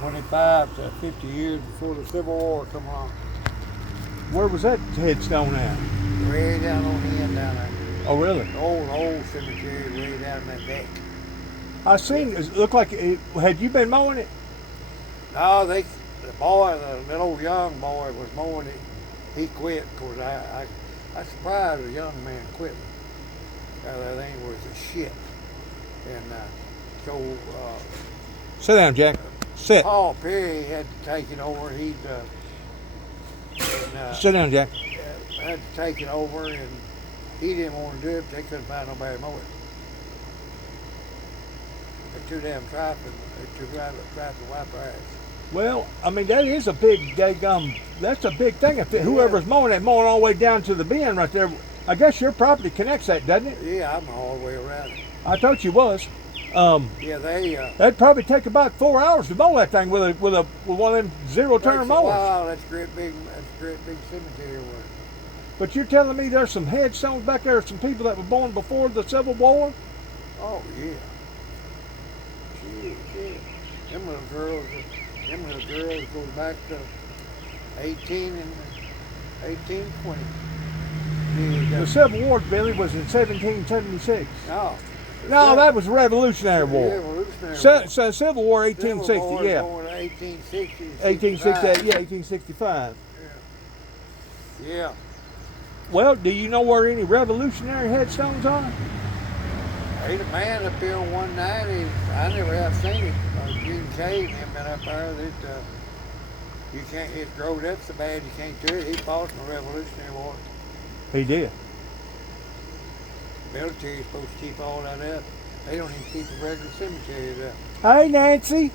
25 to 50 years before the Civil War come along. Where was that headstone at? Way down on the end down there. Oh, really? The old cemetery way down that deck. I seen it looked like it. Had you been mowing it? No, the little young boy was mowing it. He quit because I surprised a young man quit. That ain't worth a shit. And so Sit down, Jack. Sit. Paul Perry had to take it over. Sit down, Jack. Had to take it over, and he didn't want to do it. They couldn't find nobody to mow it. They're too damn trifling. They're too trifling to wipe our ass. Well, I mean, that is a big that's a big thing. If whoever's mowing that mowing all the way down to the bend right there, I guess your property connects that, doesn't it? Yeah, I'm all the way around it. I thought you was. Yeah, they. That'd probably take about 4 hours to mow that thing with one of them zero-turn mowers. Wow, that's a great big cemetery work. But you're telling me there's some headstones back there, some people that were born before the Civil War? Oh yeah. Shit. Them little girls go back to 1820. The Civil War, Billy, was in 1776. No, that was the Revolutionary War. Revolutionary So Civil War, 1860, yeah. 1860. 1868, yeah, 1865. Yeah. Well, do you know where any Revolutionary headstones are? Ain't a man up here on 190. I never have seen it. Gene Cave, him been up there. That you can't. It's growed up so bad you can't do it. He fought in the Revolutionary War. He did. The military's supposed to keep all that up. They don't even keep the regular cemeteries up. Hey, Nancy.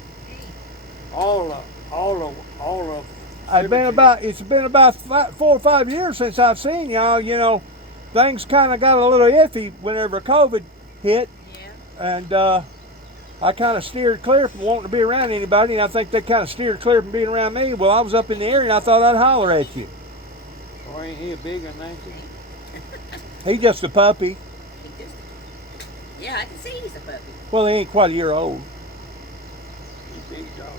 All of. It's been about 4 or 5 years since I've seen y'all. You know, things kind of got a little iffy whenever COVID hit, and I kind of steered clear from wanting to be around anybody, and I think they kind of steered clear from being around me. Well, I was up in the area, and I thought I'd holler at you. Or ain't he a bigger than 19? He's just a puppy. Yeah, I can see he's a puppy. Well, he ain't quite a year old. He's big dog.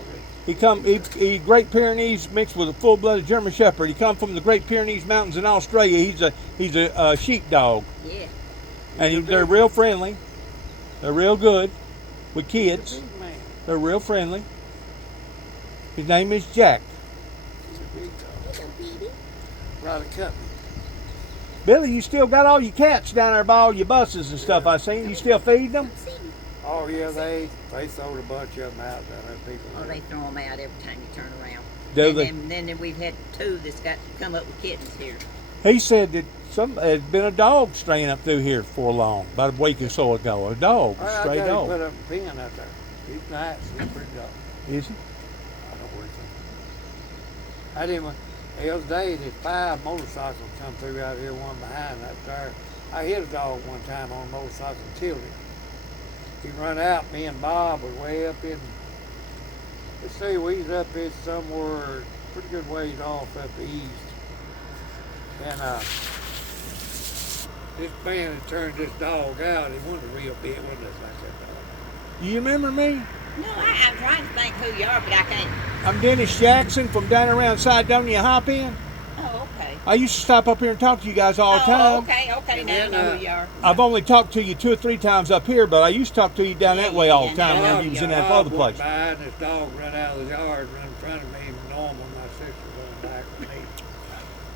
He Great Pyrenees mixed with a full-blooded German Shepherd. He come from the Great Pyrenees Mountains in Australia. He's a sheepdog. Yeah. And they're real friendly. They're real good with kids. He's a big man. They're real friendly. His name is Jack. He's a big dog. Hello, baby. Right of company. Billy, you still got all your cats down there by all your buses and stuff I seen. You still feed them? Oh yeah, they sold a bunch of them out down there. People. Oh, they throw them out every time you turn around. Do and they? Then we've had two that's got to come up with kittens here. He said that there's been a dog straying up through here for long, about a week or so ago. A dog, a stray I dog. put up a pen out there. He's nice. He's a pretty dog. Is he? I don't worry. I didn't. The other day, there's 5 motorcycles come through out here, one behind up there. I hit a dog one time on a motorcycle and killed him. He run out. Me and Bob was way up in. Let's say we was up in somewhere pretty good ways off up east, and this man had turned this dog out. He wasn't a real big one, just like that dog. Do you remember me? No, I'm trying to think who you are, but I can't. I'm Dennis Jackson from down around Sidonia Hop-In. Oh, okay. I used to stop up here and talk to you guys all the time. Oh, okay. Now I know who you are. I've only talked to you 2 or 3 times up here, but I used to talk to you down that way all the time when you was in that other place. By and this dog run out of the yard, run in front of me, Normal, my sister going back with me,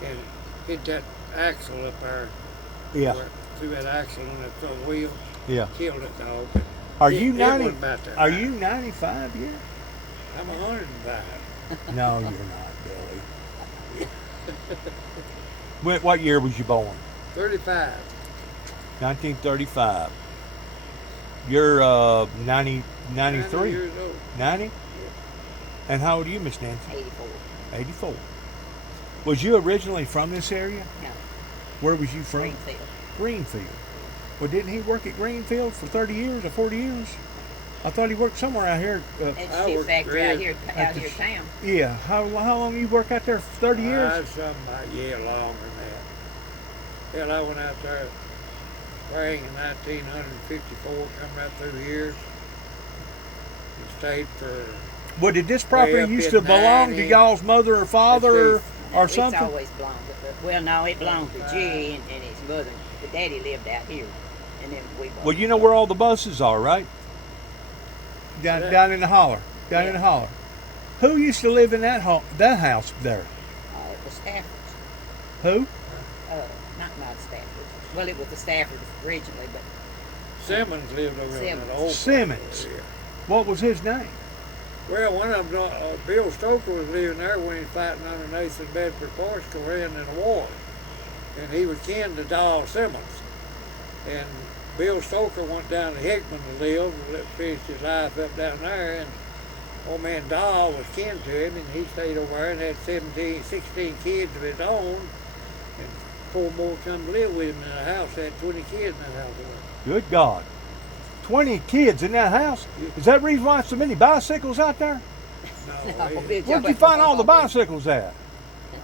and hit that axle up there. Yeah. Threw that axle on that front wheel. Yeah. Killed that dog. Are you 90? Are high. you 95 yet? I'm 105. No, you're not, Billy. What year was you born? 35. 1935. You're 90, 93? 90 years old. 90? Yeah. And how old are you, Miss Nancy? 84. 84. Was you originally from this area? No, Where was you from? Greenfield. Greenfield. Well, didn't he work at Greenfield for 30 years or 40 years? I thought he worked somewhere out here. That I shoe worked factory out here at the town. Yeah. How long you work out there? For 30 years? Something like, longer than that. Hell, I went out there spring in 1954, come right through here. And stayed for Well, did this property up used in to belong to 90. y'all's mother or father Let's or It's something? always belonged to, well, no, it belonged to G and his mother. The daddy lived out here, and then we bought Well, it. you know where all the buses are, right? Yeah. Down in the holler. Down in Yeah. the holler. Who used to live in that house there? The Staffords. Who? Not the Staffords. Well, it was the Staffords originally, but Simmons lived over in Simmons. that old Simmons. Yeah. What was his name? Well, one of them, Bill Stoker was living there when he was fighting under Nathan Bedford Force ran in the war. And he was kin to Doll Simmons. And Bill Stoker went down to Hickman to live, finished his life up down there. And old man Doll was kin to him, and he stayed over there and had 16 kids of his own. And 4 more come to live with him in the house, had 20 kids in that house. Good God. 20 kids in that house? Is that the reason why so many bicycles out there? No, no, he- Bill Where'd Joe you find all the Bill. bicycles at?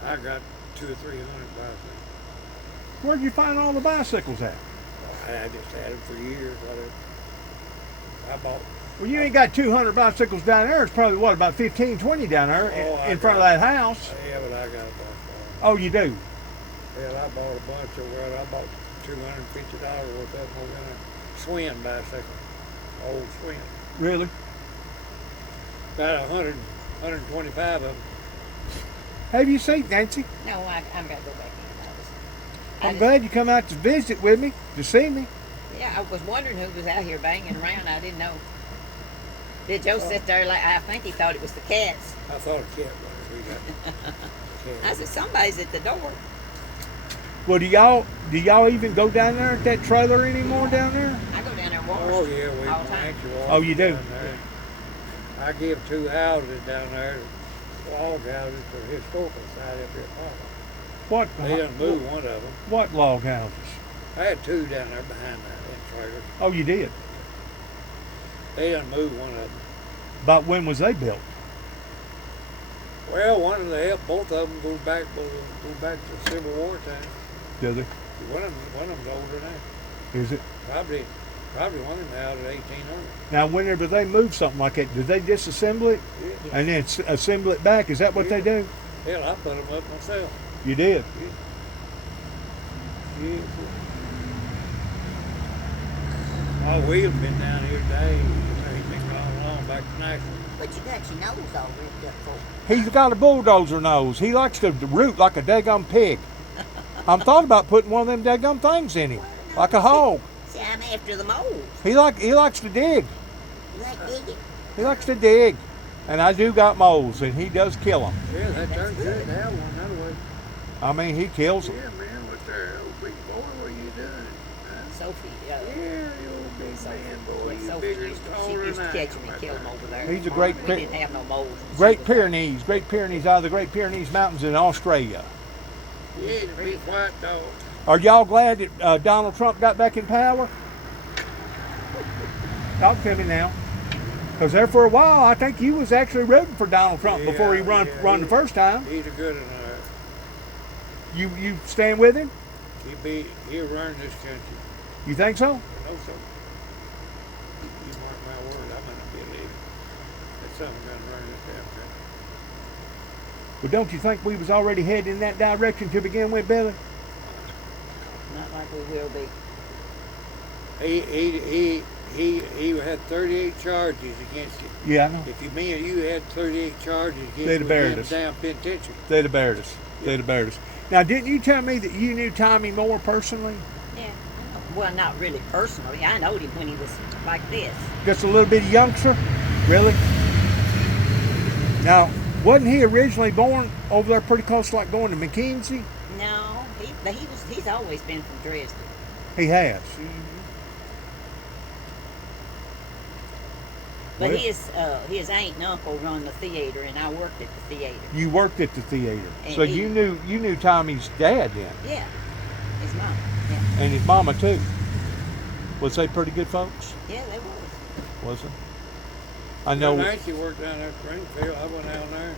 I got 200 or 300 bicycles. Where'd you find all the bicycles at? I just had them for years. I bought. Well, you ain't got 200 bicycles down there. It's probably, what, about 15, 20 down there I in front of got- that house. Yeah, but I got a bunch. Oh, you do? Hell, I bought a bunch over there. I bought $250 worth of them over in a Swin bicycle, old Swin. Really? About 125 of them. Have you seen Nancy? No, I'm gonna go back in. I'm glad you come out to visit with me, to see me. Yeah, I was wondering who was out here banging around. I didn't know. Did Joe sit there like I think he thought it was the cats? I thought a cat was. We got I said somebody's at the door. Well, do y'all even go down there at that trailer anymore down there? I go down there and wash. Oh yeah, we all the time. actually walked Oh, you do? down there. I give 2 houses down there, log houses to the historical society up here at Palmer. What? They done moved one of them. What log houses? I had 2 down there behind that in trailers. Oh, you did. They done moved one of them. About when was they built? Well, one of them, both of them goes back to the Civil War time. Do they? One of them's older now. Is it? Probably one of them out at 1800. Now, whenever they move something like that, do they disassemble it Yeah. and then assemble it back? Is that what they do? Hell, I put them up myself. You did. Yeah. My wheel's been down here today. He's been going along back to Nashville. But you got your nose all ripped up for. He's got a bulldozer nose. He likes to root like a daggum pig. I'm thought about putting one of them daggum things in him, like a hog. See, I'm after the moles. He likes to dig. You like digging? He likes to dig. And I do got moles, and he does kill them. Yeah, that turned good to have one that way. I mean, he kills them. Yeah, man, what's there? Old big boy, what are you doing? Huh? Sophie. Yeah, you old big Sophie, man, boy, you Sophie bigger used and to, taller she used than to I catch am him and right kill there. him over there. He's a great We pig. didn't have no moles. when she Great was there. Pyrenees out of the Great Pyrenees Mountains in Australia. Yeah, the big white dog. Are y'all glad that Donald Trump got back in power? Talk to me now. Because there for a while, I think you was actually rooting for Donald Trump before he run the first time. He's a good one. You stand with him? He'll run this country. You think so? I know so. You mark my word, I'm gonna believe it. That's something gonna run this damn country. But don't you think we was already heading in that direction to begin with, Billy? Not like we will be. He had 38 charges against you. Yeah, I know. If me and you had 38 charges against They'd have you, buried we'd us. damn penitentiary. They'd have buried us. They'd have buried us. Now, didn't you tell me that you knew Tommy Moore personally? Yeah. Well, not really personally. I knowed him when he was like this. Just a little bitty youngster? Really? Now, wasn't he originally born over there pretty close, like going to McKenzie? No, he's always been from Dresden. He has. But Well- his aunt and uncle run the theater, and I worked at the theater. You worked at the theater, And so he- you knew Tommy's dad then, Yeah, his mom. Yeah, and his mama too. Was they pretty good folks? yeah, they was. Was it? I know. Nancy worked down there at Springfield. I went down there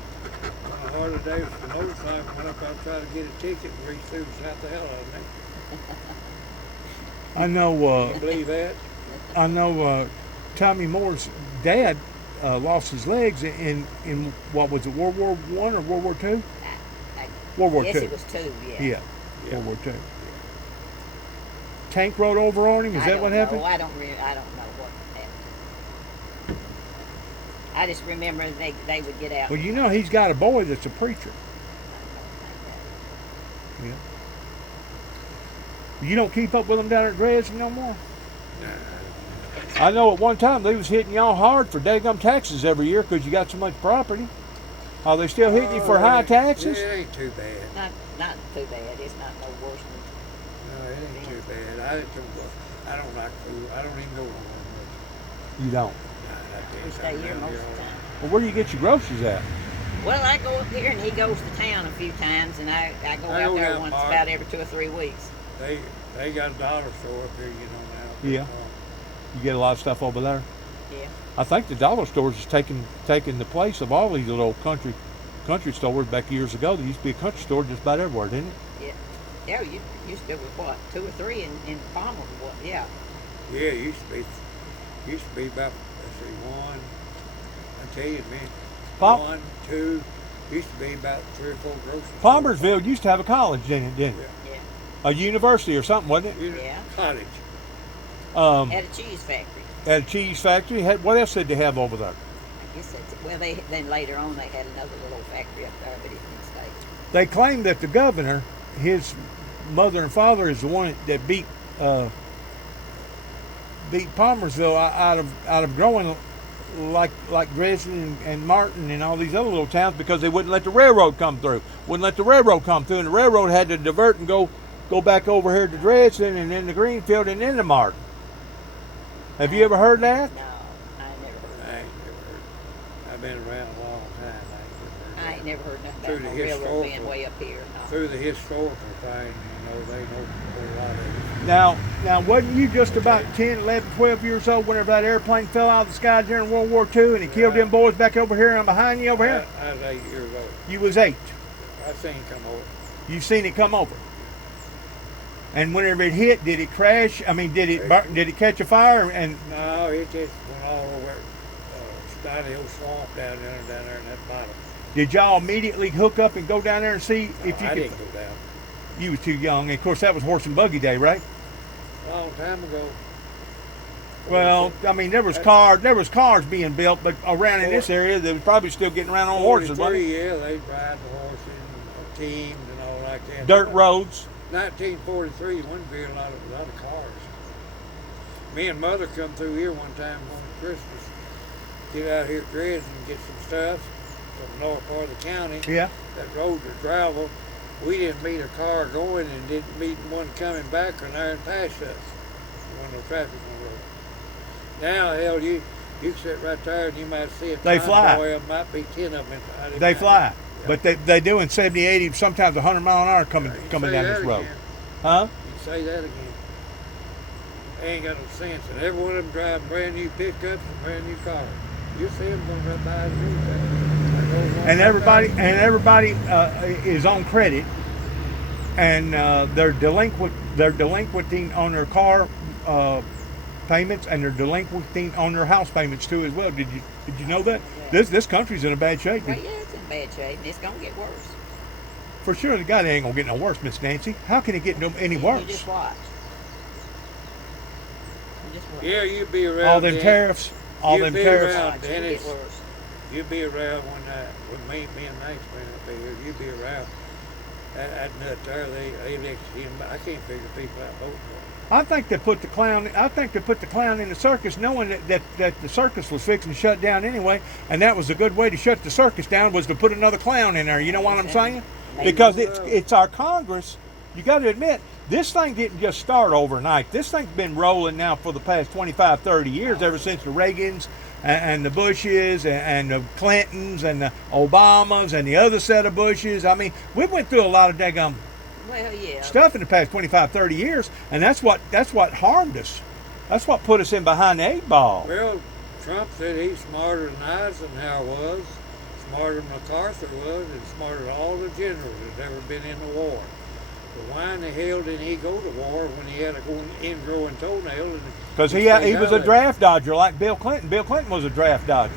on a hard day with the motorcycle. Went up out tried to get a ticket and reached through and shot the hell out of me. I know. You believe that? I know. Tommy Moore's dad lost his legs in what was it, World War One or World War Two? I World War guess Two. it was 2, yeah. Yeah, Yeah. World War Two. Tank rode over on him. Is that what happened? I don't know what happened. I just remember they would get out. Well, you know he's got a boy that's a preacher. Yeah. You don't keep up with them down at Dresden no more? I know at one time they was hitting y'all hard for daggum taxes every year because you got so much property. Are they still hitting you for high taxes? It ain't too bad. Not too bad. It's not no worse than. No, it ain't too bad. I don't like food. I don't even go nowhere much. You don't. We stay here most of the time. Well, where do you get your groceries at? Well, I go up here and he goes to town a few times, and I go I out go there down once Mark. about every 2 or 3 weeks. They got a dollar store up here, you know now. Yeah. You get a lot of stuff over there. Yeah. I think the dollar stores is taking the place of all these little country stores back years ago. There used to be a country store just about everywhere, didn't it? Yeah. Yeah, you used to go with what? 2 or 3 in Palmer. What? Yeah. Yeah, it used to be about, let's see, one, I tell you, man, Pop- 1, 2, used to be about 3 or 4 grocery stores. Palmersville used to have a college, didn't it? Yeah. A university or something, wasn't Yeah. Cottage. it? At a cheese factory. At a cheese factory. What else did they have over there? I guess that's it. Well, then later on they had another little factory up there, but it didn't stay. They claim that the governor, his mother and father, is the one that beat Palmersville out of growing like Dresden and Martin and all these other little towns because they wouldn't let the railroad come through. Wouldn't let the railroad come through, and the railroad had to divert and go back over here to Dresden and then to Greenfield and then to Martin. Have you ever heard that? No, I ain't never heard I ain't never heard. I've been around a long time. I ain't never heard nothing Through about the no railroad being historical- way up here. No. Through the historical thing, they know a whole lot of it. Now, wasn't you just about 10, 11, 12 years old whenever that airplane fell out of the sky during World War II and it killed them boys back over here and behind you over here? I was 8 years old. You was 8. I seen it come over. You've seen it come over. And whenever it hit, did it crash? I mean, did it catch a fire? And No, it just went all over Stony Old Swamp down there in that bottom. did y'all immediately hook up and go down there and see if you I could? didn't go down. You was too young. And of course, that was horse and buggy day, right? A long time ago. Well, I mean, there was cars being built, but around in this area, they was probably still getting around on horses, wasn't it? 43, yeah, they'd ride the horses and teams and all like that. Dirt roads. 1943, wasn't very a lot of cars. Me and Mother come through here one time on Christmas, get out here at Dresden and get some stuff from the north part of the county. Yeah. That road was gravel. We didn't meet a car going and didn't meet one coming back or there and past us. There wasn't no traffic on the road. Now, hell, you can sit right there and you might see a They fly. convoy of might be 10 of them. They fly. But they doing 70, 80, sometimes 100 mile an hour coming down this road. Again. Huh? You can say that again. They ain't got no sense. And every one of them driving brand new pickups and brand new cars. You see them going right by the road. And everybody is on credit, and they're delinquenting on their car payments, and they're delinquenting on their house payments too as well. Did you know that? Yeah. This country's in a bad shape. Well, yeah, it's in bad shape, and it's gonna get worse. For sure, the guy ain't gonna get no worse, Miss Nancy. How can it get no any worse? You just watch. You just watch. Yeah, you'd be around. All them then. tariffs, all You'd them be tariffs. around. Watch, Then it'll get it's- worse. You'd be around when me and Nate's been up here. You'd be around. That nut there, they elected him. I can't figure people out voting for him. I think they put the clown in the circus, knowing that the circus was fixing to shut down anyway, and that was a good way to shut the circus down was to put another clown in there. You know what I'm saying? Because it's our Congress. You got to admit, this thing didn't just start overnight. This thing's been rolling now for the past 25, 30 years, ever since the Reagans and the Bushes and the Clintons and the Obamas and the other set of Bushes. I mean, we went through a lot of daggum Well, yeah. stuff in the past 25, 30 years, and that's what harmed us. That's what put us in behind the 8 ball. Well, Trump said he's smarter than Eisenhower was, smarter than MacArthur was, and smarter than all the generals that's ever been in the war. But why in the hell didn't he go to war when he had a ingrowing toenail? Because he was a draft dodger like Bill Clinton. Bill Clinton was a draft dodger.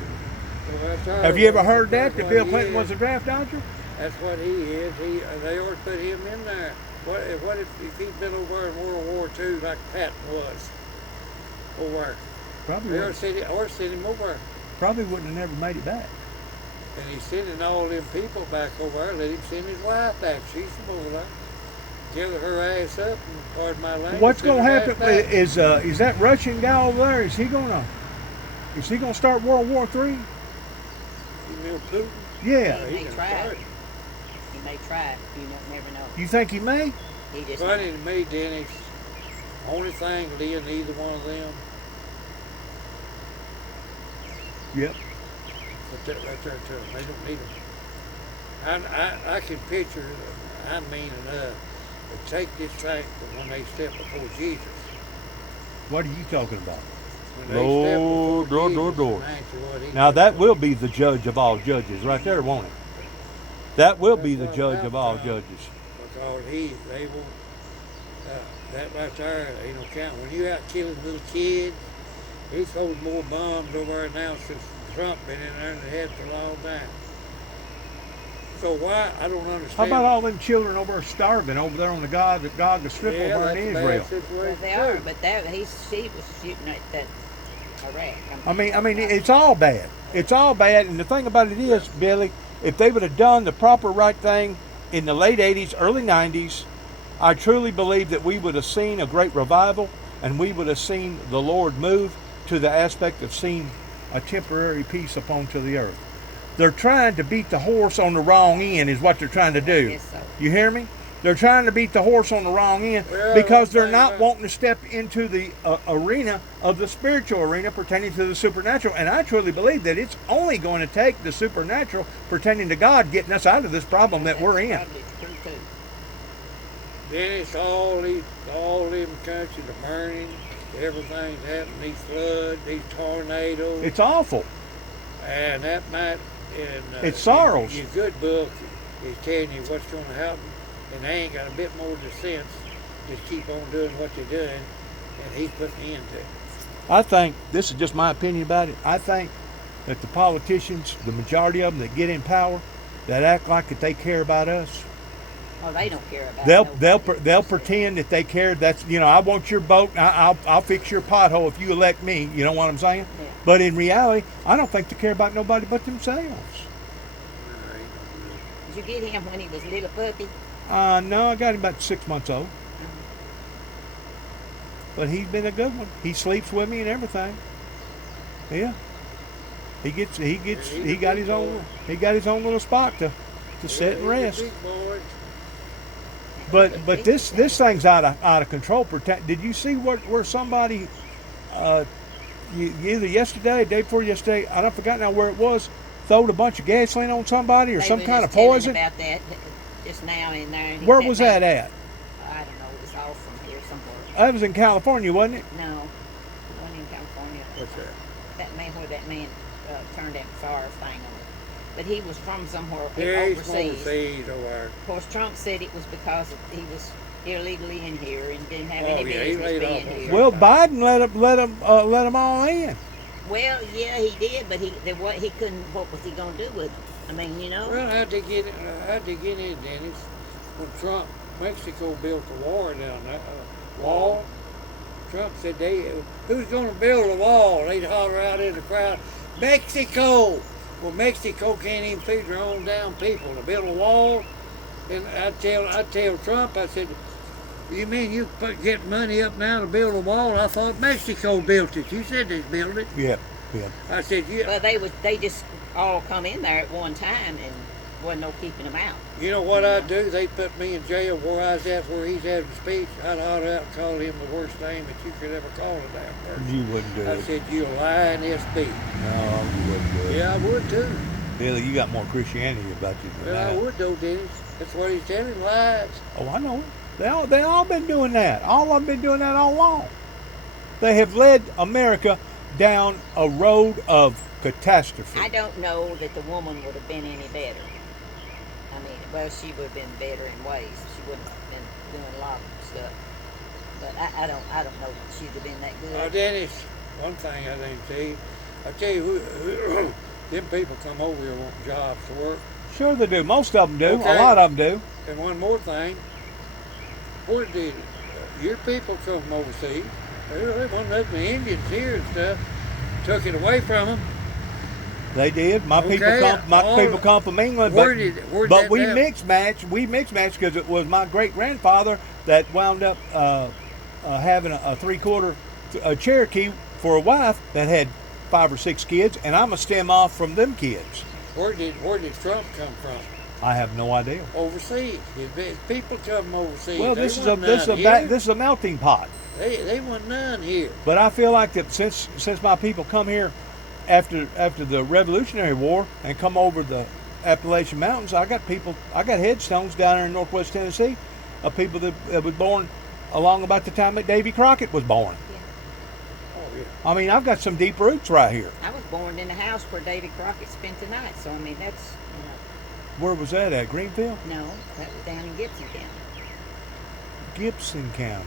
So that's our Have you ever way. heard that That's what Bill he Clinton was is. a draft dodger? That's what he is. They ought to put him in there. What if he'd been over in World War II like Patton was over? Probably They ought wouldn't, to send him over. probably wouldn't have never made it back. And he's sending all them people back over there. Let him send his wife back. She's from over there. Gather her ass up and pardon my language. What's send going to her happen? ass back. Is that Russian guy over there? Is he gonna start World War III? You know Putin? Yeah. He may can try. start. He may try. You never know. You think he may? He just Funny to me, Dennis. Only thing Leah, neither one of them. Yep. Put that right there to them. They don't need them. I can picture. I mean enough to take this fact that when they step before Jesus. What are you talking about? When they step Lord, before Lord, Jesus Lord. and answer what he Now said. that will be the judge of all judges, right there, won't it? That will be the That's judge what of all I'm judges. Because they will, that right there ain't no count. When you out killing little kids, he's holding more bombs over there now since Trump been in there than they had for a long time. So why, I don't understand. How about all them children over there starving over there on the Gaza Strip Yeah, over that's in a bad Israel? situation well, they are, too. but she was shooting at that Iraq. I mean, it's all bad. It's all bad. And the thing about it is, Billy, if they would have done the proper right thing in the late 80s, early 90s, I truly believe that we would have seen a great revival and we would have seen the Lord move to the aspect of seeing a temporary peace upon to the earth. They're trying to beat the horse on the wrong end is what they're trying to do. Yes, so. You hear me? They're trying to beat the horse on the wrong end Well, because they're one not thing wanting to step into the arena of the spiritual arena pertaining to the supernatural. And I truly believe that it's only going to take the supernatural pertaining to God getting us out of this problem that we're in. Probably true too. Then it's all them countries are burning, everything's happening, these floods, these tornadoes, It's awful. and that might, It's sorrows. Your good book is telling you what's going to happen, and they ain't got a bit more to sense. Just keep on doing what they're doing, and he's putting the end to it. I think, this is just my opinion about it, I think that the politicians, the majority of them that get in power, that act like that they care about us, Oh, they don't care about they'll pretend that they care. That's, I want your vote. I'll fix your pothole if you elect me. You know what I'm saying? Yeah. But in reality, I don't think they care about nobody but themselves. Did you get him when he was a little puppy? No, I got him about 6 months old. But he's been a good one. He sleeps with me and everything. Yeah. He got his own little spot to sit and rest. Big boy. But this thing's out of control. Did you see where somebody either yesterday, or day before yesterday, I don't forgot now where it was, throwed a bunch of gasoline on somebody or They some were kind of just telling poison? about that just now in there. and he Where said was that at? I don't know. It was off from here somewhere. That was in California, wasn't it? No, it wasn't in California. What's that? That man, where that man turned that fire thing on. But he was from somewhere Yeah, he's from overseas. overseas over there. Of course, Trump said it was because he was illegally in here and didn't have Oh, any yeah, he business laid being off on here. Well, Biden let them all in. Well, yeah, he did, but he couldn't. What was he gonna do with them? I mean, Well, how'd they get in, Dennis? When Mexico built the wall down there, wall. Trump said who's going to build a wall? They'd holler out in the crowd, Mexico. Well, Mexico can't even feed their own damn people to build a wall. And I tell Trump, I said, you mean you get money up now to build a wall? I thought Mexico built it. You said they built it. Yeah. I said, well, they just all come in there at one time and wasn't no keeping them out. You know what I'd do? They put me in jail where I was at, where he's having a speech. I'd holler out and call him the worst name that you could ever call a damn person. You wouldn't do I it. said, you lying SB. No, you wouldn't do it. Yeah, I would too. Billy, you got more Christianity about you than Well, I that. would though, Dennis. That's what he's telling, lies. Oh, I know. They all been doing that. All of them been doing that all along. They have led America down a road of catastrophe. I don't know that the woman would have been any better. I mean, well, she would have been better in ways. She wouldn't have been doing a lot of stuff. But I don't know that she'd have been that good. Dennis, one thing I didn't tell you. I tell you them people come over here want jobs to work. Sure they do. Most of them do. Okay. A lot of them do. And one more thing, where did your people come from overseas? There wasn't nothing Indians here and stuff. Took it away from them. They did. My people Okay, people come from England, where but did but that we happen? mixed match. We mixed match because it was my great grandfather that wound up having a 3/4 Cherokee for a wife that had 5 or 6 kids, and I'm a stem off from them kids. Where did Trump come from? I have no idea. Overseas. His people come from overseas. Well, They this is a wasn't none here. this is a melting pot. They wasn't none here. But I feel like that since my people come here after the Revolutionary War and come over the Appalachian Mountains, I got headstones down there in Northwest Tennessee of people that was born along about the time that Davy Crockett was born. Oh yeah. I mean, I've got some deep roots right here. I was born in the house where Davy Crockett spent the night, so I mean that's Where was that at? Greenfield? no, that was down in Gibson County. Gibson County.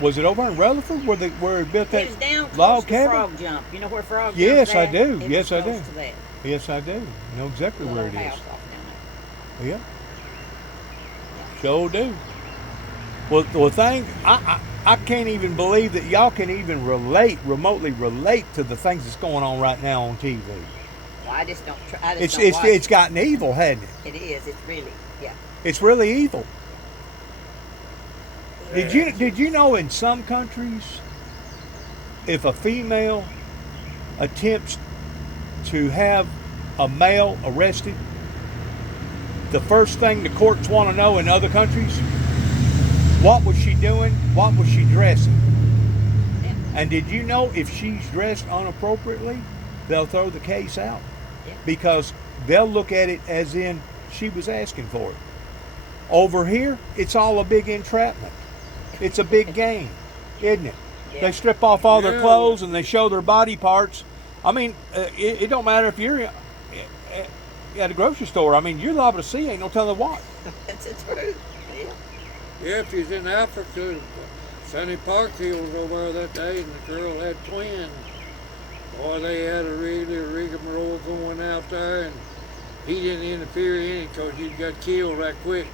Was it over in Rutherford where it built that It was down close log to cabin? Frog Jump. You know where Frog Yes, Jump's I at? do. It Yes, was I close do. to that. Yes, I do. Know exactly Little where it house is. off down Yeah. Sure do. Well, thing I can't even believe that y'all can even remotely relate to the things that's going on right now on TV. there. Well, I just don't. I just don't watch It's gotten evil, hasn't it? it. It is. It's really. Yeah. It's really evil. Did you know in some countries, if a female attempts to have a male arrested, the first thing the courts want to know in other countries, what was she doing? What was she dressing? Yeah. And did you know if she's dressed inappropriately, they'll throw the case out? Yeah. Because they'll look at it as in she was asking for it. Over here, it's all a big entrapment. It's a big game, isn't it? Yeah. They strip off all their Yeah. clothes and they show their body parts. I mean, it don't matter if you're at a grocery store. I mean, you're liable to see ain't no telling what. That's the truth. Yeah. Yeah, if he's in Africa, Sonny Parkhill was over there that day, and the girl had twins. Boy, they had a really rigmarole going out there, and he didn't interfere in it because he got killed right quick.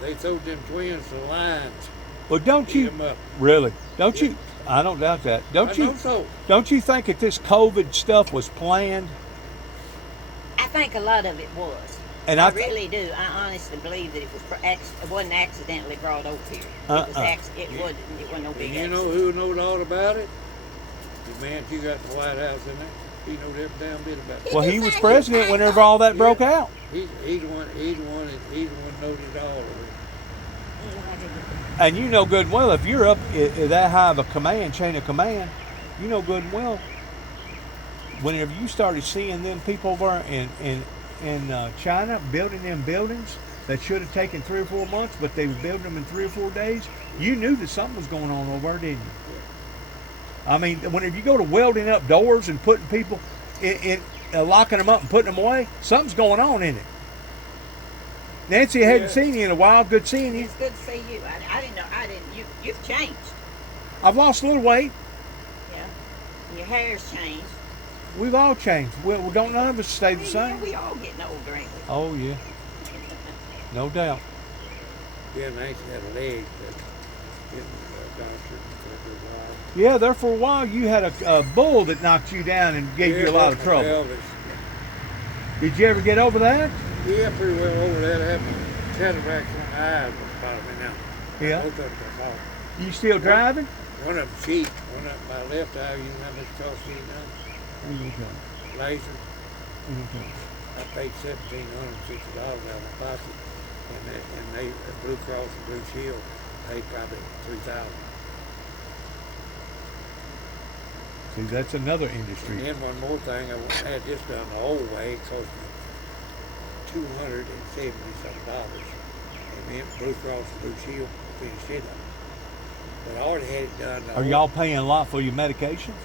They throwed them twins to the lions, Well, don't beat you them up. really? Don't you? I don't doubt that. I Don't know you? so. Don't you think that this COVID stuff was planned? I think a lot of it was. And I I really do. I honestly believe that it wasn't accidentally brought over here. It wasn't no big And you know accident. who knows all about it? The man you got in the White House in there. He knows every damn bit about it. well, he was president whenever all that broke out. He's the one that knows it all. And you know good and well, if you're up at that high of a chain of command, you know good and well, whenever you started seeing them people over in China building them buildings that should have taken 3 or 4 months, but they was building them in 3 or 4 days, you knew that something was going on over there, didn't you? I mean, whenever you go to welding up doors and putting people in locking them up and putting them away, something's going on in it. Nancy, I hadn't seen you in a while. Good seeing you. It's good to see you. I didn't know. You've changed. I've lost a little weight. Yeah. And your hair's changed. We've all changed. Well, don't none of us stay the Yeah, same. we all getting older, ain't we? Oh yeah, no doubt. Yeah, Nancy had a leg that didn't doctor for a while. Yeah, there for a while you had a bull that knocked you down and gave you a lot of trouble. Elvis. Did you ever get over that? Yeah, pretty well over that. I had my cataracts on the eyes was bothering me now. Yeah. Both of them are off. You still driving? One of them cheap. One of my left eye, you know how much it cost me now? Laser. I paid $1,760 out of my pocket. And they Blue Cross and Blue Shield paid probably $3,000. See, that's another And industry. then one more thing, I had this done the old way. It cost me $270 something. And then Blue Cross and Blue Shield finished it up. But I already had it done. Are y'all paying a lot for your medications?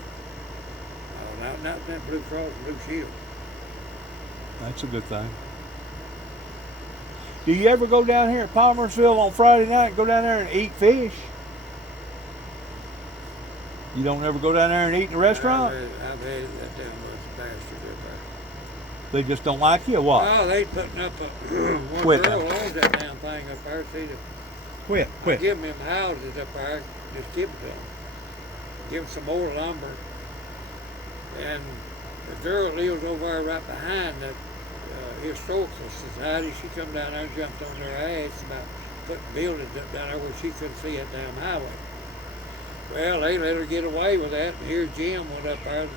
Not that Blue Cross and Blue Shield. That's a good thing. Do you ever go down here at Palmersville on Friday night and go down there and eat fish? You don't ever go down there and eat in a restaurant? I've had that damn much bastard up there. They just don't like you or what? Oh, they putting up a one Quit girl now. owns that damn thing up there. See, Quit. give them houses up there. Just give it to them. Give them some more lumber. And the girl lives over there right behind the historical society. She come down there and jumped on their ass about putting buildings up down there where she couldn't see that damn highway. Well, they let her get away with that. And here Jim went up there.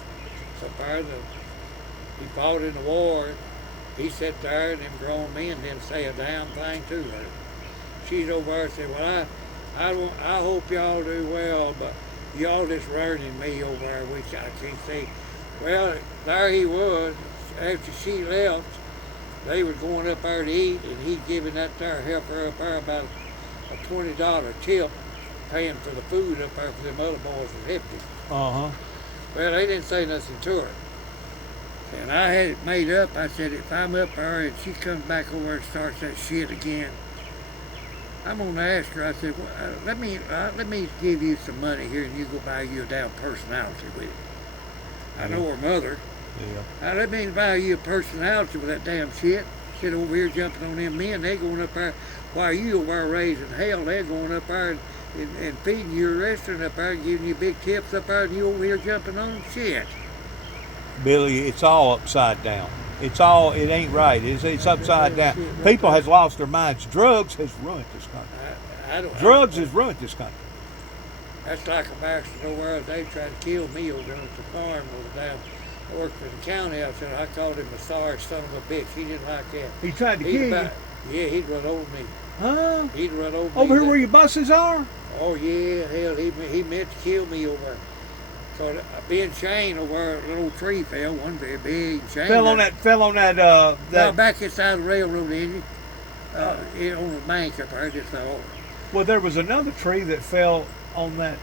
He fought in the war. He sat there and them grown men didn't say a damn thing to her. She's over there and said, well, I hope y'all do well, but y'all just ruining me over there, which I can't see. Well, there he was. After she left, they was going up there to eat, and he giving that there heifer up there about a $20 tip, paying for the food up there for them other boys was hefty. Uh-huh. Well, they didn't say nothing to her. And I had it made up. I said, if I'm up there and she comes back over and starts that shit again, I'm going to ask her. I said, well, let me give you some money here, and you go buy you a damn personality with it. I know her mother. Yeah. Let me buy you a personality with that damn shit. Sit over here jumping on them men. They going up there while you over there raising hell. They're going up there and feeding you a restaurant up there and giving you big tips up there, and you over here jumping on shit. Billy, it's all upside down. It ain't right. It's upside down. People has lost their minds. Drugs has ruined this country. Drugs has ruined this country. That's like a bastard over there. They tried to kill me over there at the farm over there. I worked for the county out there. I called him a sorry son of a bitch. He didn't like that. He tried to kill you? Yeah, he'd run over me. Huh? He'd run over me. Over here where your buses are? Oh, yeah. Hell, he meant to kill me over there. So a big chain over there, a little tree fell, one very big chain. Fell on that. No, back inside the railroad engine. On the bank up there, just fell over. Well, there was another tree that fell on that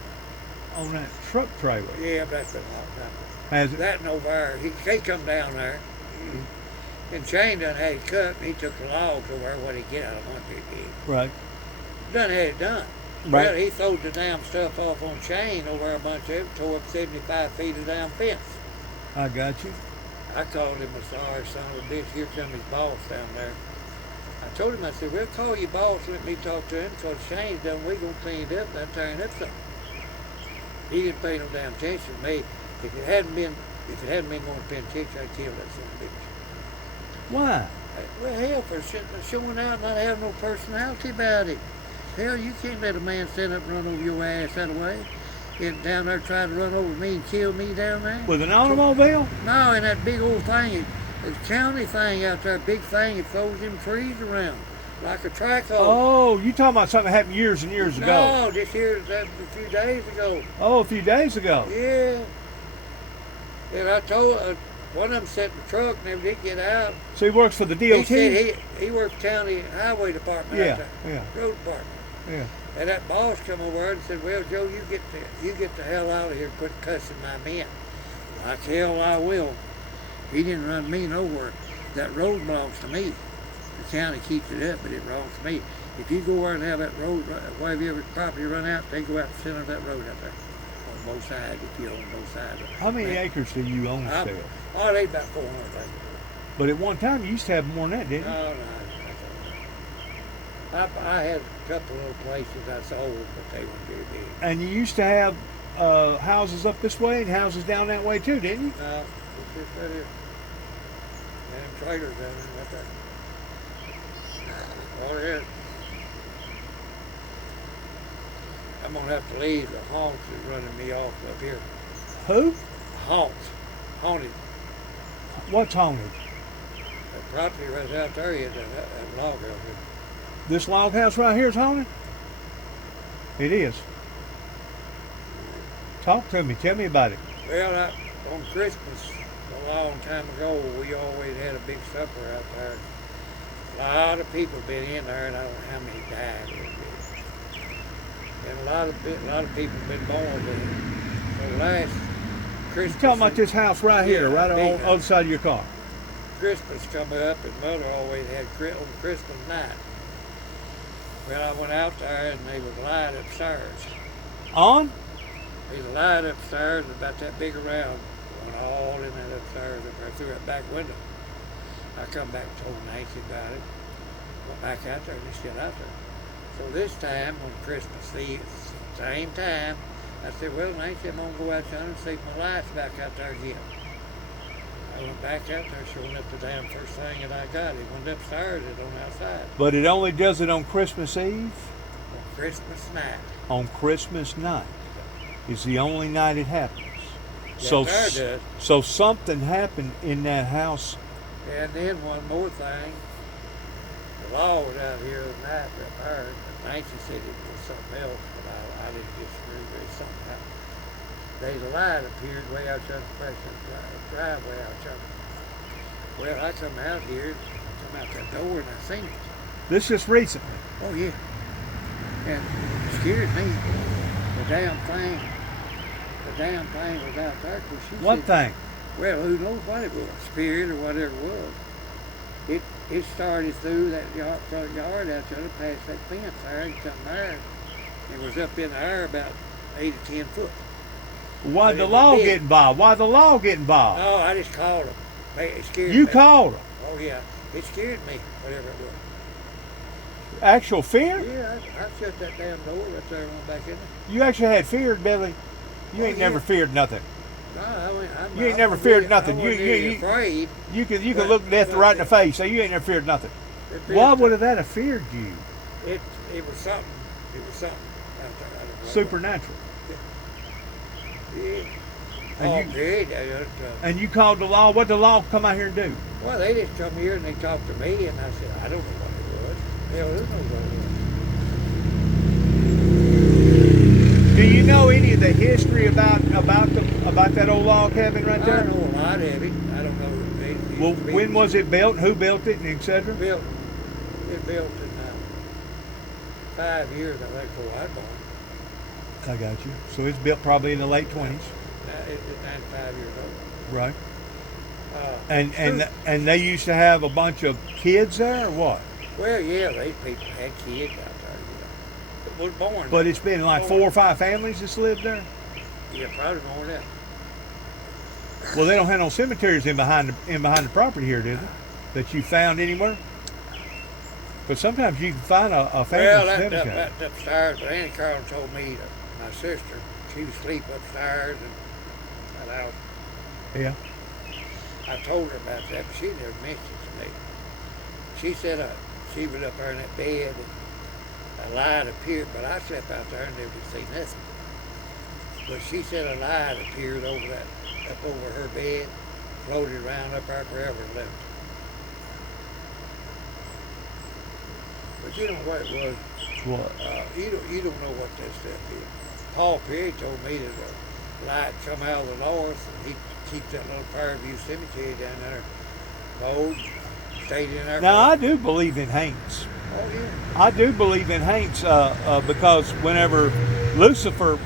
truck trailer. Yeah, that's been a long time. Has it? That and over there, he come down there, and Shane done had it cut, and he took the logs over there, what he get out of one big big. Right. Done had it done. Right. Well, he throwed the damn stuff off on Shane over there, a bunch of it, tore up 75 feet of damn fence. I got you. I called him a sorry son of a bitch. Here come his boss down there. I told him, I said, well, call your boss, let me talk to him, because Shane's done, we gonna clean it up, and tearing up something. He didn't pay no damn attention to me. If it hadn't been going to penitentiary, I'd kill that son of a bitch. Why? Well, hell, for showing out and not having no personality about it. Hell, you can't let a man stand up and run over your ass that way. And down there trying to run over me and kill me down there. With an automobile? No, and that big old thing, the county thing out there, big thing, it throws them trees around like a track hole. Oh, you talking about something that happened years and years ago? No, this here, that a few days ago. Oh, a few days ago. Yeah. And I told one of them sat in the truck and never did get out. So he works for the DOT? He said he works county highway department out there. Yeah. Road department. Yeah. And that boss come over and said, well, Joe, you get the hell out of here and quit cussing my men. I said, hell, I will. He didn't run me nowhere. That road belongs to me. The county keeps it up, but it belongs to me. If you go over and have that road, wherever your property run out, they go out the center of that road out there. On both sides, if you own both sides. How many acres do you own still? Oh, they about 400 acres. But at one time you used to have more than that, didn't you? No. I had a couple of little places I sold, but they weren't very big. And you used to have houses up this way and houses down that way too, didn't you? No, it's just right here. And them trailers down there, right there. All here. I'm gonna have to leave. The honks is running me off up here. Who? Honks. Haunted. What's haunted? That property right out there is that log out there. This log house right here is haunted? It is. Talk to me. Tell me about it. Well, on Christmas a long time ago, we always had a big supper out there. A lot of people been in there, and I don't know how many died. And a lot of people been born with it. So last Christmas, You're talking about this house right here, right on the other side of your car. Christmas come up, and Mother always had on Christmas night. Well, I went out there, and they was light upstairs. On? There's a light upstairs about that big around, going all in that upstairs up there through that back window. I come back and told Nancy about it. Went back out there and it's still out there. So this time on Christmas Eve, same time, I said, well, Nancy, I'm going to go out there and see if my light's back out there again. I went back out there, showing up the damn first thing that I got. It went upstairs, it on outside. But it only does it on Christmas Eve? On Christmas night. On Christmas night is the only night it happens. Yes, there it does. So something happened in that house. And then one more thing. The law was out here the night up there. Nancy said it was something else, but I didn't disagree with it. Something happened. There's a light appeared way out there in the front driveway out there. Well, I come out here, come out that door, and I seen it. This just recently. Oh, yeah. And it scared me. The damn thing was out there. 'Cause she What said, thing? well, who knows what it was, spirit or whatever it was. It started through that front yard out there, past that fence there, and come there. It was up in the air about 8 or 10 foot. Why'd But the it was law big. get involved? Why'd the law get involved? Oh, I just called them. It scared You me. called them. Oh, yeah. It scared me, whatever it was. Actual fear? Yeah, I shut that damn door right there and went back in there. You actually had fear, Billy. You Oh, ain't yeah. never feared nothing. No, You ain't I never wasn't feared really- nothing. I You- wasn't you- really you- afraid. You can But- look death but right in the it- face. So you ain't never feared nothing. It Why bit- would that have feared you? It was something. It was something out there. I don't know. Supernatural. Yeah. And Oh, you- good. And you called the law. What the law come out here and do? Well, they just come here and they talked to me, and I said, I don't know what it was. Hell, who knows what it was? Do you know any of the history about that old log cabin right I there? know a lot of it. I don't know. Well, when was it built? Who built it, and etc. Built. It built in 5 years, I think, before I was born. I got you. So it's built probably in the late 20s, It's 95 years old. right? Uh, And they used to have a bunch of kids there, or what? Well, yeah, these people had kids out there, you know. Was born. But it's been like 4 or 5 families that's lived there. Yeah, probably more than that. Well, they don't have no cemeteries in behind the property here, do they? That you found anywhere? But sometimes you can find a family Well, cemetery. that upstairs, but Annie Carlin told me that my sister, she was asleep upstairs and out. Yeah. I told her about that, but she never mentioned it to me. She said she was up there in that bed and a light appeared, but I slept out there and never did see nothing. But she said a light appeared up over her bed, floated around up there forever and left. But you know what it was? What? You don't know what that stuff is. Paul Perry told me that a light come out of the north, and he keeps that little Fairview Cemetery down there mowed, stayed in there. Now I do believe in Haints. Oh yeah. I do believe in Haints because whenever Lucifer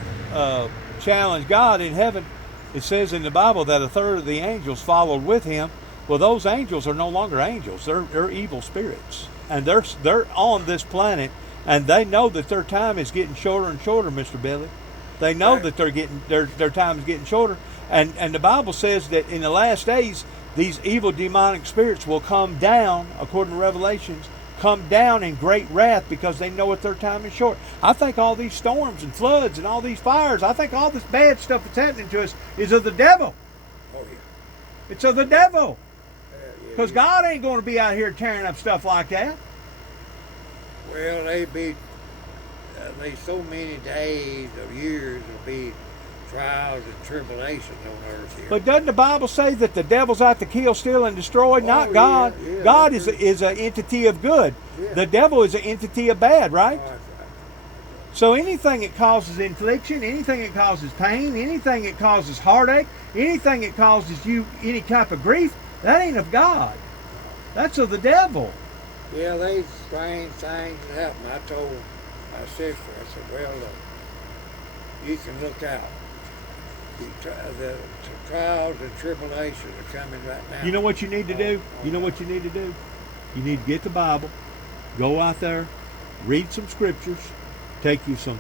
challenged God in heaven, it says in the Bible that a third of the angels followed with him. Well, those angels are no longer angels; they're evil spirits, and they're on this planet, and they know that their time is getting shorter and shorter, Mr. Billy. They know Right. that their time is getting shorter, and the Bible says that in the last days these evil demonic spirits will come down, according to Revelations, come down in great wrath because they know that their time is short. I think all these storms and floods and all these fires, I think all this bad stuff that's happening to us is of the devil. Oh yeah. It's of the devil. Yeah, Because yeah. God ain't going to be out here tearing up stuff like that. Well, there's so many days or years will be trials and tribulations on earth here. But doesn't the Bible say that the devil's out to kill, steal, and destroy? Not yeah, God. yeah, God that's is an entity of good. Yeah. The devil is an entity of bad, right? Oh, that's right. So anything that causes infliction, anything that causes pain, anything that causes heartache, anything that causes you any type of grief, that ain't of God. That's of the devil. Yeah, there's strange things that happen. I told my sister, I said, well, look, you can look out. The trials and tribulations are coming right now. You know what you need to do? You know what you need to do? You need to get the Bible, go out there, read some scriptures, take you some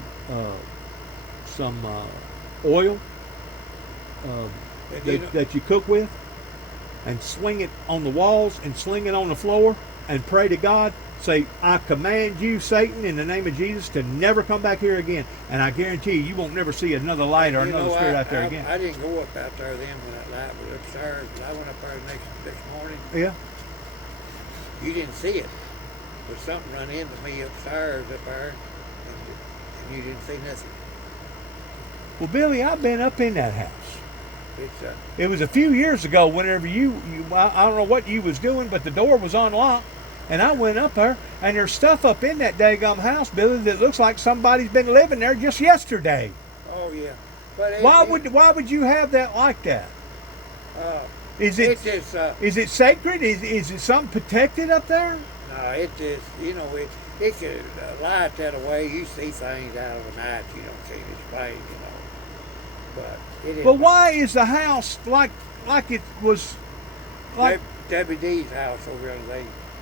oil And you know- that you cook with, and swing it on the walls and sling it on the floor and pray to God. Say, I command you, Satan, in the name of Jesus, to never come back here again. And I guarantee you won't never see another light or You another know, spirit out there I, again. I didn't go up out there then when that light was upstairs, but I went up there this morning. Yeah. You didn't see it, but something run into me upstairs up there, and you didn't see nothing. Well, Billy, I've been up in that house. It's It was a few years ago whenever I don't know what you was doing, but the door was unlocked. And I went up there, and there's stuff up in that daggum house, Billy, that looks like somebody's been living there just yesterday. oh yeah, but Why would you have that like that? Is it It just is it sacred? Is it something protected up there? no, it just it could light that away. You see things out of the night you don't see displayed, But it is. But why is the house like it was like? Debbie D's house over there,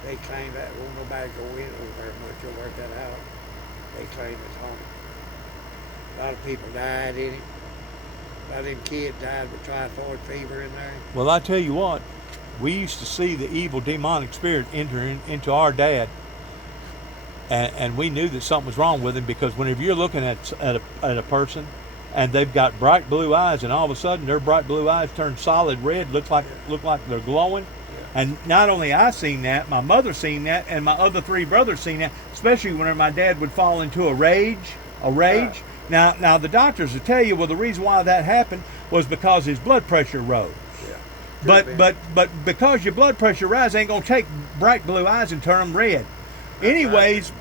they claim that won't nobody go in over there much over at that house. They claim it's haunted. A lot of people died in it. A lot of them kids died with typhoid fever in there. Well, I tell you what, we used to see the evil demonic spirit enter into our dad, and we knew that something was wrong with him, because whenever you're looking at a person and they've got bright blue eyes, and all of a sudden their bright blue eyes turn solid red, look like they're glowing. And not only I seen that, my mother seen that, and my other three brothers seen that, especially whenever my dad would fall into a rage. Now the doctors will tell you, well, the reason why that happened was because his blood pressure rose. Yeah. But because your blood pressure rises, ain't gonna take bright blue eyes and turn them red. Anyways,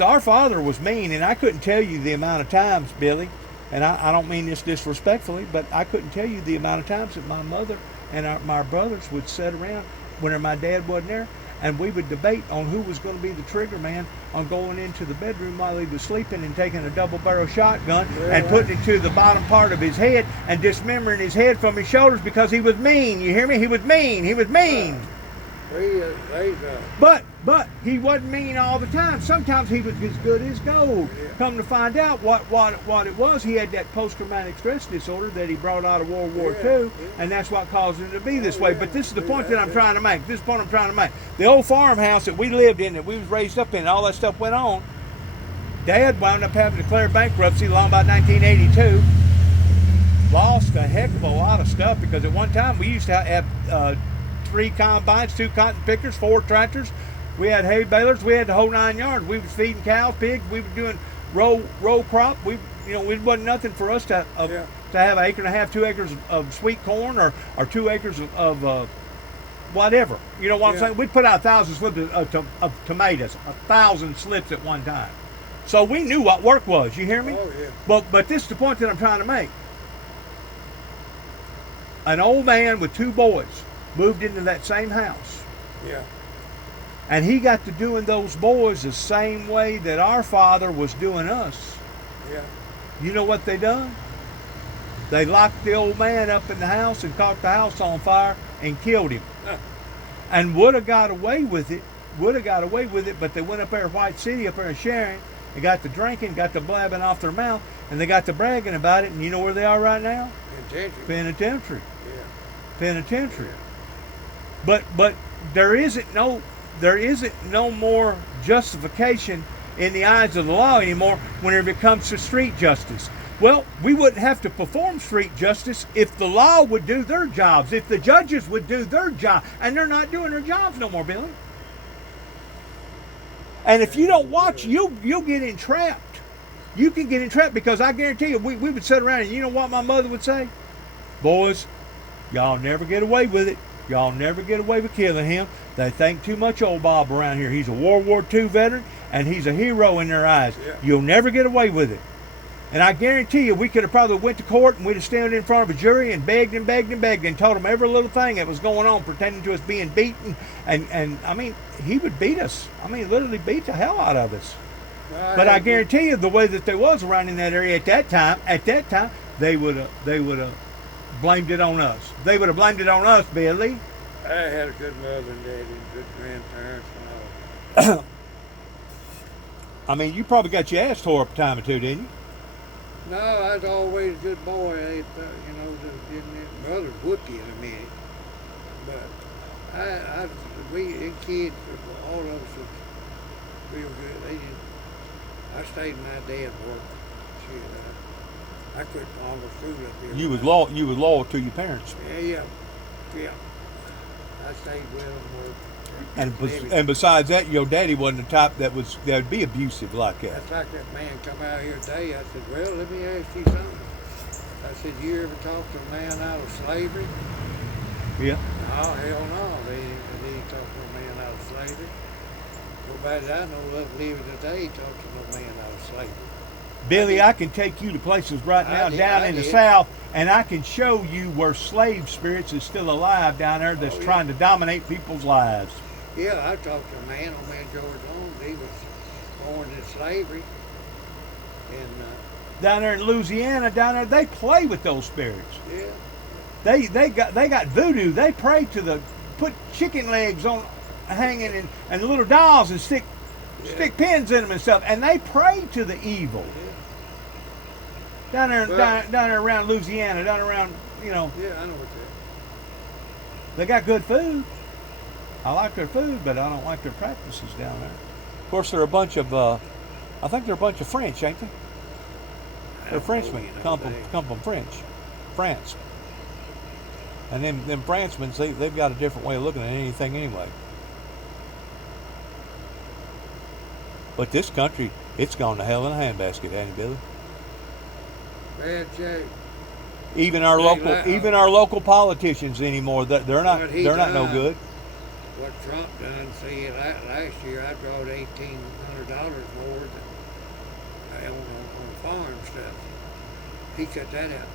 our father was mean, and I couldn't tell you the amount of times, Billy, and I don't mean this disrespectfully, but I couldn't tell you the amount of times that my mother and my brothers would sit around whenever my dad wasn't there, and we would debate on who was going to be the trigger man on going into the bedroom while he was sleeping and taking a double barrel shotgun and putting it to the bottom part of his head and dismembering his head from his shoulders, because he was mean. You hear me? He was mean. He was mean. But he wasn't mean all the time. Sometimes he was as good as gold. Yeah. Come to find out what it was, he had that post-traumatic stress disorder that he brought out of World War II, and that's what caused him to be this way. But this is the point that I'm trying to make. This is the point I'm trying to make. The old farmhouse that we lived in, that we was raised up in, all that stuff went on. Dad wound up having to declare bankruptcy along about 1982. Lost a heck of a lot of stuff, because at one time we used to have 3 combines, 2 cotton pickers, 4 tractors. We had hay balers. We had the whole 9 yards. We was feeding cows, pigs. We were doing row crop. It wasn't nothing for us to have an acre and a half, 2 acres of sweet corn, or 2 acres of whatever. You know what I'm saying? We'd put out 1,000 slips of tomatoes, 1,000 slips at one time. So we knew what work was. You hear me? Oh yeah. But this is the point that I'm trying to make. An old man with 2 boys moved into that same house. Yeah. And he got to doing those boys the same way that our father was doing us. Yeah. You know what they done? They locked the old man up in the house and caught the house on fire and killed him. And would have got away with it, but they went up there to White City, up there in Sharon, and got to drinking, got to blabbing off their mouth, and they got to bragging about it, and you know where they are right now? Penitentiary. Yeah. Penitentiary. But there isn't no more justification in the eyes of the law anymore whenever it comes to street justice. Well, we wouldn't have to perform street justice if the law would do their jobs, if the judges would do their job, and they're not doing their jobs no more, Billy. And if you don't watch, you'll get entrapped. You can get entrapped, because I guarantee you, we would sit around, and you know what my mother would say? Boys, y'all never get away with it. Y'all never get away with killing him. They think too much old Bob around here. He's a World War II veteran, and he's a hero in their eyes. Yeah. You'll never get away with it. And I guarantee you, we could have probably went to court, and we'd have stood in front of a jury and begged and told them every little thing that was going on, pretending to us being beaten. And I mean, he would beat us. I mean, literally beat the hell out of us. But I guarantee you, the way that they was around in that area at that time, they would have blamed it on us. They would have blamed it on us, Billy. I had a good mother and daddy and good grandparents and all. I mean, you probably got your ass tore up a time or two, didn't you? No, I was always a good boy. Brothers whoop you in a minute. But we kids, all of us was real good. I stayed in my dad's work. Shit, I couldn't follow school up here. You was loyal to your parents. Yeah. I stayed with them. And besides that, your daddy wasn't the type that would be abusive like that. That's like that man come out here today. I said, well, let me ask you something. I said, you ever talk to a man out of slavery? Yeah. Oh, hell no. They didn't talk to a man out of slavery. Nobody that I know of living today talk to no man out of slavery. Billy, I can take you to places right now down in the South, and I can show you where slave spirits is still alive down there that's trying to dominate people's lives. Yeah, I talked to a man, old man George Holmes. He was born in slavery. And down there in Louisiana, they play with those spirits. yeah. They got voodoo. They pray to put chicken legs on hanging and little dolls and stick pins in them and stuff, and they pray to the evil. Yeah. Down there around Louisiana, down around, Yeah, I know what they got good food. I like their food, but I don't like their practices down there. Of course, they're a bunch of, I think they're a bunch of French, ain't they? They're Frenchmen, come from France. And them Frenchmen, they've got a different way of looking at anything anyway. But this country, it's gone to hell in a handbasket, hasn't it, Billy? Bad shape. Even our local politicians anymore, they're not no good. What Trump done, see, last year I drawed $1,800 more than on farm stuff. He cut that out.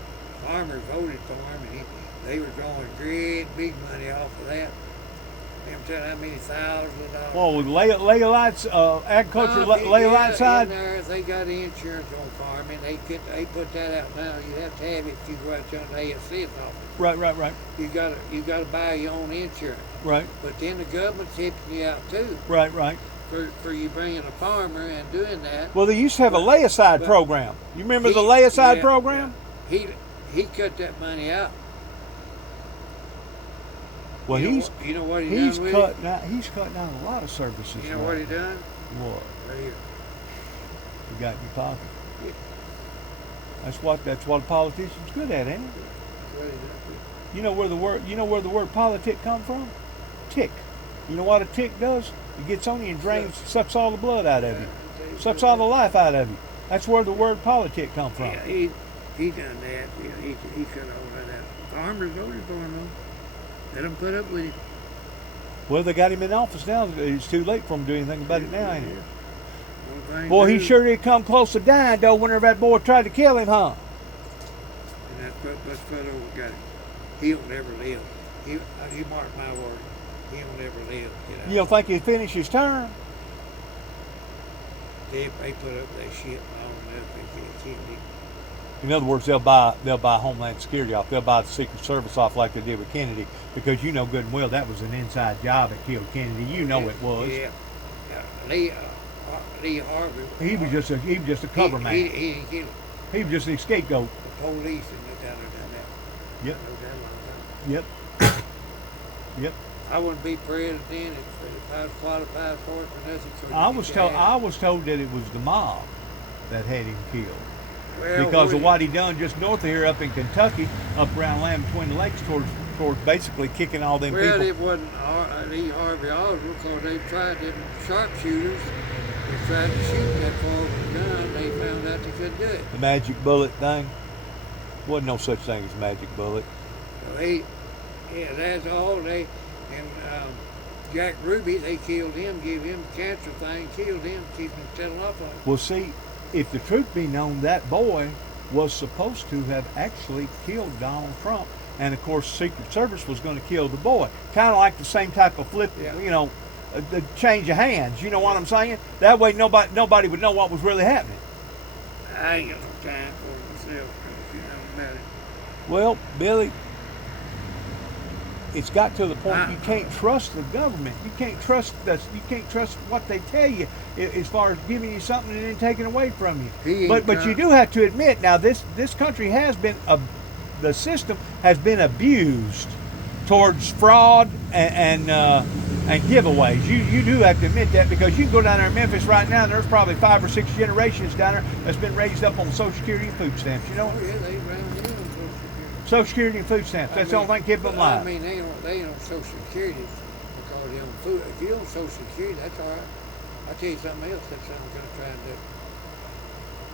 Farmers voted for him, and they were drawing great big money off of that. I'm telling you how many thousands of dollars. Well, with Leolites, agriculture, Leolite side. In there, they got insurance on farming. They put that out now. You have to have it if you go out to the AFC's office. Right. You gotta buy your own insurance. Right. But then the government's helping you out too. Right. For you bringing a farmer and doing that. Well, they used to have a lay-aside program. You remember the lay-aside program? Yeah. He cut that money out. Well, he's cutting out a lot of services. You know what he done? What? Right here. You got in your pocket. Yeah. That's what a politician's good at, ain't it? That's what he done. You know where the word politic come from? Tick. You know what a tick does? It gets on you and drains, sucks all the blood out of you, sucks all the life out of you. That's where the word politic come from. Yeah, he done that. Yeah, he cut all that out. Farmers voted for him though. Let them put up with it. Well, they got him in office now. It's too late for him to do anything about it now, ain't it? Yeah. Boy, he sure did come close to dying, though, whenever that boy tried to kill him, huh? And that's put over guy. He'll never live. You mark my word. He'll never live. You don't think he'll finish his term? They put up that shit long enough. They can't keep it. In other words, they'll buy Homeland Security off. They'll buy the Secret Service off like they did with Kennedy, because you know good and well that was an inside job that killed Kennedy. You know it was. Yeah. Lee Harvey. He was just a cover man. He didn't kill him. He was just a scapegoat. The police and the down there done that. Yep. Yep. I wouldn't be president if I was qualified for it for nothing. I was told that it was the mob that had him killed. Well, because of what he done just north of here up in Kentucky, up around Land Between the Lakes towards basically kicking all them people. Well, it wasn't Lee Harvey Oswald, because they tried, them sharpshooters, they tried to shoot that far with a gun. They found out they couldn't do it. The magic bullet thing? Wasn't no such thing as magic bullet. So that's all. Jack Ruby, they killed him, gave him the cancer thing, killed him, keep him telling off on it. Well, see, if the truth be known, that boy was supposed to have actually killed Donald Trump. And, of course, Secret Service was going to kill the boy. Kind of like the same type of flip, the change of hands. You know what I'm saying? That way nobody would know what was really happening. I ain't got no time for it myself, you know about it. Well, Billy, it's got to the point Ah. you can't trust the government. You can't trust what they tell you as far as giving you something and then taking away from you. He But ain't but you trying- do have to admit now this country has been the system has been abused towards fraud and giveaways. You do have to admit that, because you can go down there in Memphis right now and there's probably 5 or 6 generations down there that's been raised up on Social Security and food stamps. You know, Oh yeah, they round here on Social Security. Social Security and food stamps. That's the only thing keeping them I alive. mean, they ain't on Social Security because they on food. If you're on Social Security, that's all right. I'll tell you something else that's what I'm going to try and do.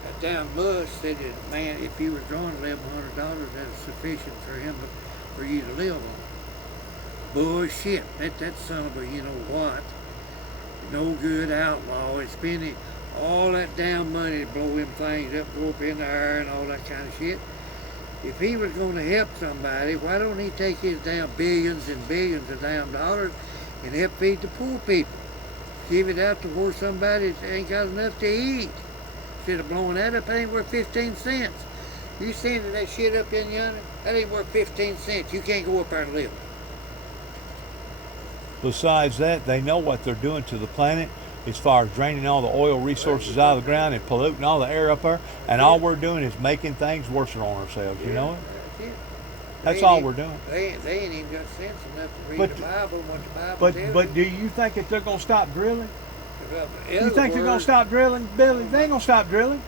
That damn Bush said that, man, if he was drawing $1,100, that's sufficient for you to live on. Bullshit. That son of a you know what, no good outlaw is spending all that damn money to blow them things up, go up in the air and all that kind of shit. If he was going to help somebody, why don't he take his damn billions and billions of damn dollars and help feed the poor people? Give it out to where somebody ain't got enough to eat. Instead of blowing that up, it ain't worth 15 cents. You sending that shit up in yonder, that ain't worth 15 cents. You can't go up there and live. Besides that, they know what they're doing to the planet as far as draining all the oil resources out of the ground and polluting all the air up there. And all we're doing is making things worse on ourselves. You know it? That's it. That's They all ain't- we're doing. They ain't even got sense enough to read But- the Bible and what the Bible But tells but do you think that they're gonna stop drilling? In You think they're gonna words, stop drilling, Billy? They ain't gonna stop drilling.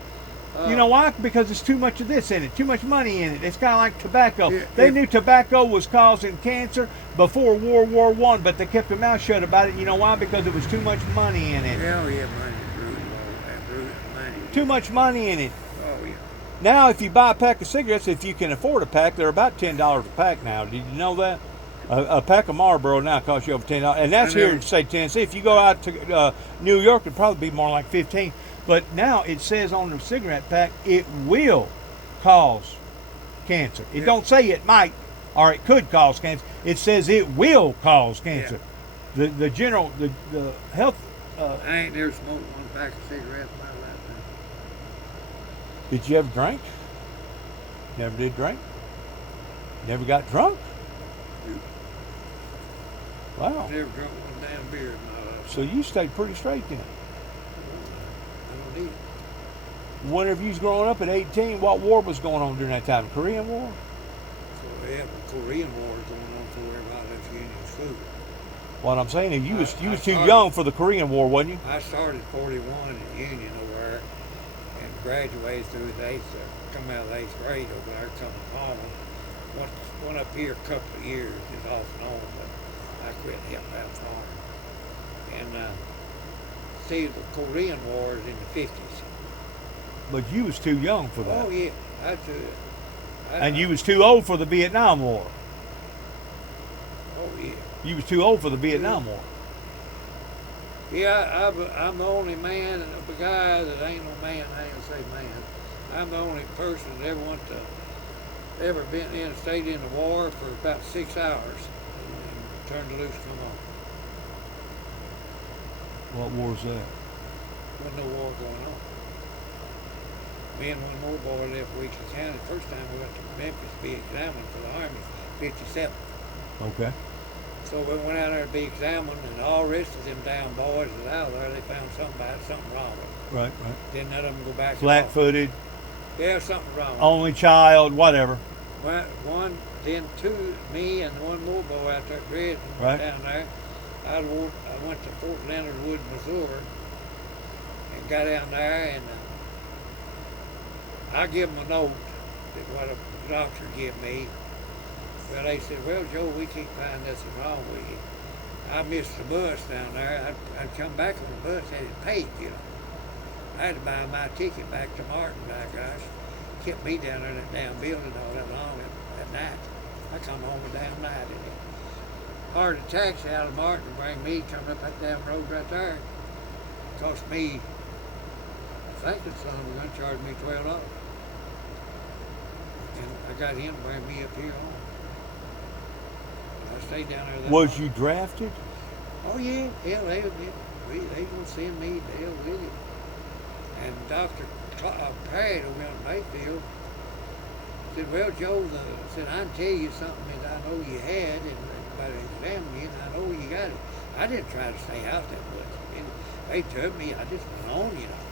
You know why? Because there's too much of this in it, too much money in it. It's kind of like tobacco. Yeah, They if- knew tobacco was causing cancer before World War I, but they kept their mouth shut about it. You know why? Because there was too much money in it. Hell yeah, money, brutal, all that brutal money. Too much money in it. Oh yeah. Now, if you buy a pack of cigarettes, if you can afford a pack, they're about $10 a pack now. Did you know that? A pack of Marlboro now costs you over $10, and that's I know. here in say Tennessee. If you go out to New York, it'd probably be more like 15. But now it says on the cigarette pack it will cause cancer. It Yeah. don't say it might or it could cause cancer. It says it will cause cancer. The health. I ain't never smoked one pack of cigarettes in my lifetime. Did you ever drink? Never did drink. Never got drunk. Wow. Never drunk one damn beer in my life. So you stayed pretty straight then. I don't need it. Whenever you was growing up at 18, what war was going on during that time? Korean War? So yeah, the Korean War is going on before everybody left Union School. What I'm saying is you was I too started- young for the Korean War, wasn't you? I started 41 in Union over there and graduated through the eighth, come out of the 8th grade over there, coming home. Went up here a couple of years, just off and on, but I quit helping out farming. And see, the Korean War is in the 50s. But you was too young for that. Oh yeah, I do. And you was too old for the Vietnam War. Oh yeah. You was too old for the Vietnam War. Yeah, I'm the only man, the guy that ain't no man. I ain't gonna say man. I'm the only person that ever been in, stayed in the war for about 6 hours and turned loose, come on. What war was that? Wasn't no war going on. Me and one more boy left Weakley County. First time we went to Memphis to be examined for the Army, 57. Okay. So we went out there to be examined, and all the rest of them damn boys was out there. They found something wrong with them. Right. Didn't let them go back. to Flat-footed, Yeah, something wrong. only child, whatever. Well, then two, me and one more boy out there at Dresden, Right. down there. I went to Fort Leonard Wood, Missouri, and got down there, and I give them a note that what a doctor give me. Well, they said, well, Joe, we can't find nothing wrong with you. I missed the bus down there. I'd come back on the bus, had it paid, you know. I had to buy my ticket back to Martin, by gosh. Kept me down there in that damn building all that long at night. I come home a damn night in it. Hired a taxi out of Martin to bring me, coming up that damn road right there. Cost me, I think it's gonna charge me $12. And I got him to bring me up here home. I stayed down there that Was long. you drafted? Oh yeah, hell, they gonna send me to hell with it. And Dr. Perry over in Mayfield said, well, Joe, said, I can tell you something that I know you had, and about it examining you, and I know you got it. I didn't try to stay out that much. And they told me, I just went on, you know.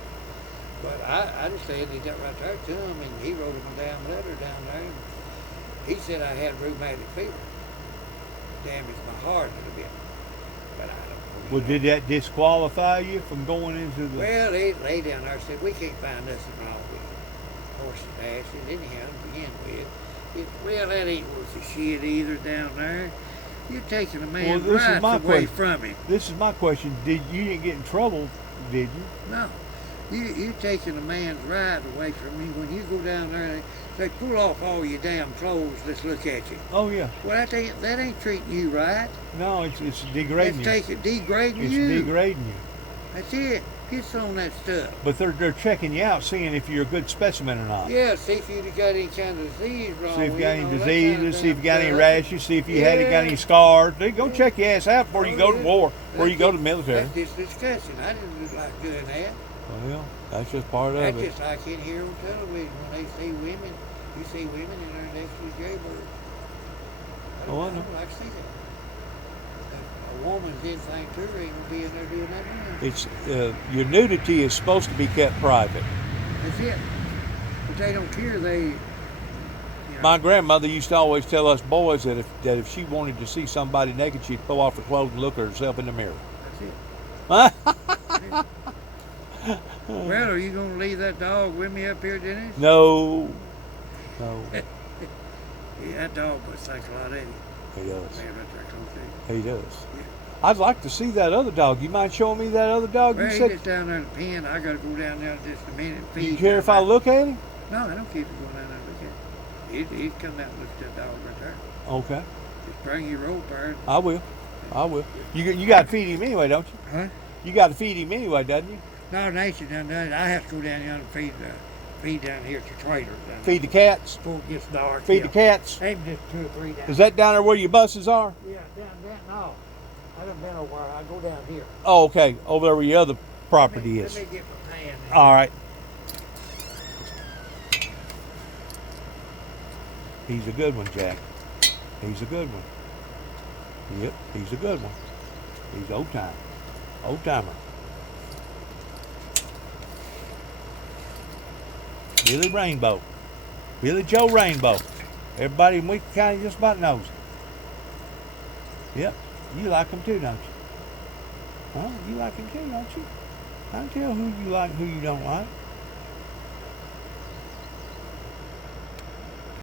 But I just said they got right there to him, and he wrote him a damn letter down there. And he said I had rheumatic fever. Damaged my heart a little bit. But I don't know. Well, did that disqualify you from going into the? Well, they lay down there and said, we can't find nothing wrong with horses and asses anyhow to begin with. Well, that ain't worth a shit either down there. You're taking a man's this is rights my away question. from him. This is my question. You didn't get in trouble, did you? No. You're taking a man's right away from him. When you go down there and they pull off all your damn clothes, let's look at you. Oh yeah. Well, that ain't treating you right. No, it's degrading It's you. degrading It's you. degrading you. That's it. Get on that stuff. But they're checking you out, seeing if you're a good specimen or not. Yeah, see if you got any kind of disease wrong. See if you with got you, any all that diseases, kind of see if you got any stuff. rashes, see if you got Yeah. any scars. They go check your ass out before you Oh, go to yeah. war, before you That's go to the just- military. That's just discussion. I didn't like doing that. Well, that's just part That's of it. just like in here on television when they see women. You see women in there next to the jailbird. Oh, I know. don't like to see that. If a woman's anything to her, ain't gonna be in there doing that. It's your nudity is supposed to be kept private. That's it. But they don't care. They. You know, My grandmother used to always tell us boys that if she wanted to see somebody naked, she'd pull off her clothes and look at herself in the mirror. That's it. Well, are you gonna leave that dog with me up here, Dennis? No. Yeah, that dog must think a lot of you. He does. Man, right there, close to you. He does. Yeah. I'd like to see that other dog. You mind showing me that other dog? Well, You he's said. just down there in the pen. I gotta go down there in just a minute and feed You him care down if I there. look at him? No, I don't keep him going down there and look at him. He'd come out and look at that dog right there. Okay. Just bring your rope there. I will. You got to feed him anyway, don't you? Huh? You got to feed him anyway, doesn't you? No, Nancy done that. I have to go down there and feed down here at the trailer. Down Feed the cats. before it gets dark. Feed the cats. Maybe just 2 or 3 down. Is that down there where your buses are? Yeah, down. No, I done been over there. I go down here. Oh, okay. Over there where your other property is. Let me get my pan. All right. He's a good one, Jack. He's a good one. Yep, he's a good one. He's old time. Old timer. Billy Rainbow. Billy Joe Rainbow. Everybody in Weaver County just about knows him. Yep, you like him too, don't you? Huh? You like him too, don't you? I can tell who you like and who you don't like.